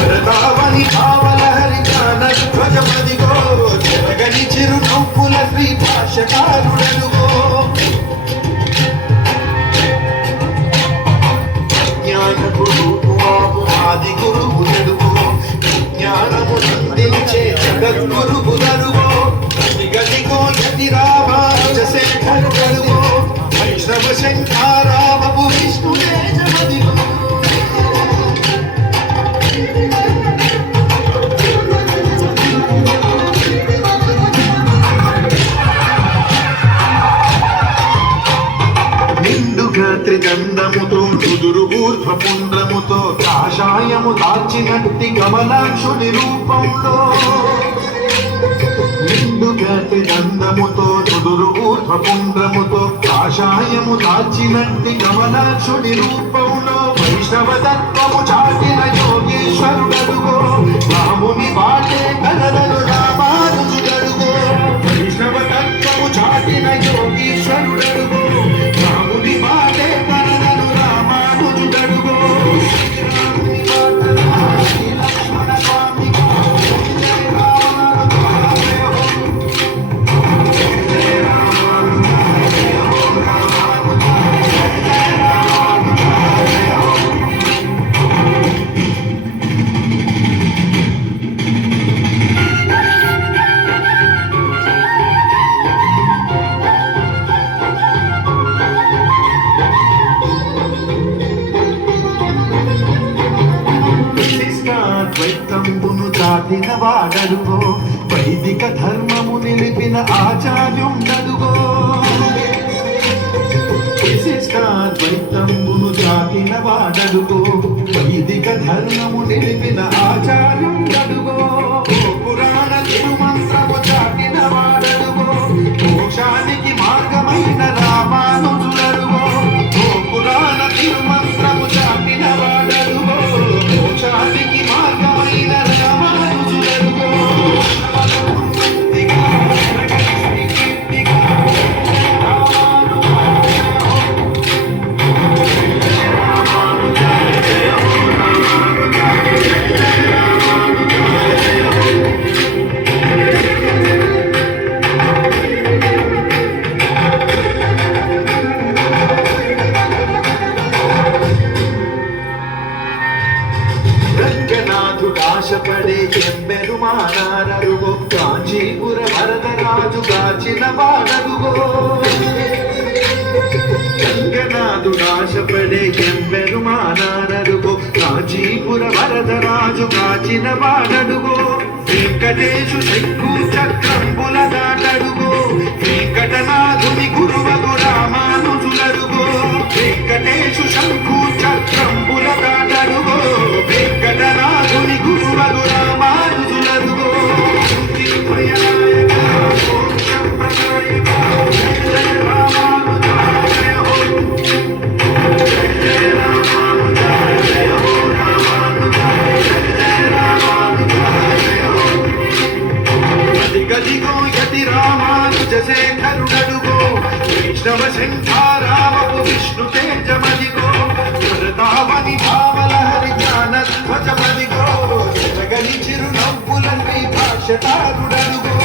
భరతావని భావలహరి జ్ఞాన ధ్వజమదిగో జరగని చిరు నవ్వుల భాషకారుడనుగో జ్ఞాన గురువు ఆది గురువు నడుగో జ్ఞానము నందించే జగద్గురువులరుగో గదిగో యతి రామానుజ శేఖరుడనుగో వైష్ణవ శంకరామపు విష్ణుదేజమదిగో త్రిదండముతో నుదురు ఊర్ధ్వ పుండ్రముతో కాషాయము దాల్చినట్టి కమలాక్షుని రూపంలో నిండుగా త్రిదండముతో నుదురు ఊర్ధ్వ పుండ్రముతో కాషాయము దాల్చినట్టి కమలాక్షుని రూపంలో వైష్ణవ తత్వము చాటిన యోగేశ్వరుడడుగో రాముని బాటే కలదను రామానుజుడడుగో వైష్ణవ తత్వము చాటిన యోగేశ్వరుడడుగో రాముని బాటే కలదను రామానుజుడడుగో ద్వైతంబును చాటిన వాడడుగో వైదిక ధర్మము నిలిపిన ఆచార్యుండడుగో విశిష్టాద్వైతంబును చాటిన వాడడుగో వైదిక ధర్మము నిలిపిన ఆచార్యుండడుగో పురాణ తిరుమంత్రము చాటిన వాడడుగో మోక్షానికి మార్గమైన రామానుజుడడుగో పురాణ తిరుమంత్రము చాటిన వాడడుగో మోక్షానికి మార్గమైన రామానుజుడడుగో ఆశపడే ఎంబెరుమానారరుగో కాంచీపుర వరదరాజు కాచిన వాడరుగో రంగనాథుడాశపడే ఎంబెరుమానారరుగో కాంచీపుర వరదరాజు కాచిన వాడడుగో వెంకటేశు శంకు చక్రంబుల దాటడుగో వెంకటనాథుని గురువగు రామానుజులరుగో వెంకటేశు శంకు చక్రంబుల దాటడుగో వెంకటనాథుని గురువగు రామానుజులరుగో గదిగో యతి రామానుజ శేఖరుడడుగో వైష్ణవ శంకరామపు విష్ణు తేజమదిగో భరతావని భావలహరి జ్ఞాన ధ్వజమదిగో జగని చిరు నవ్వులని భాషకారుడడుగో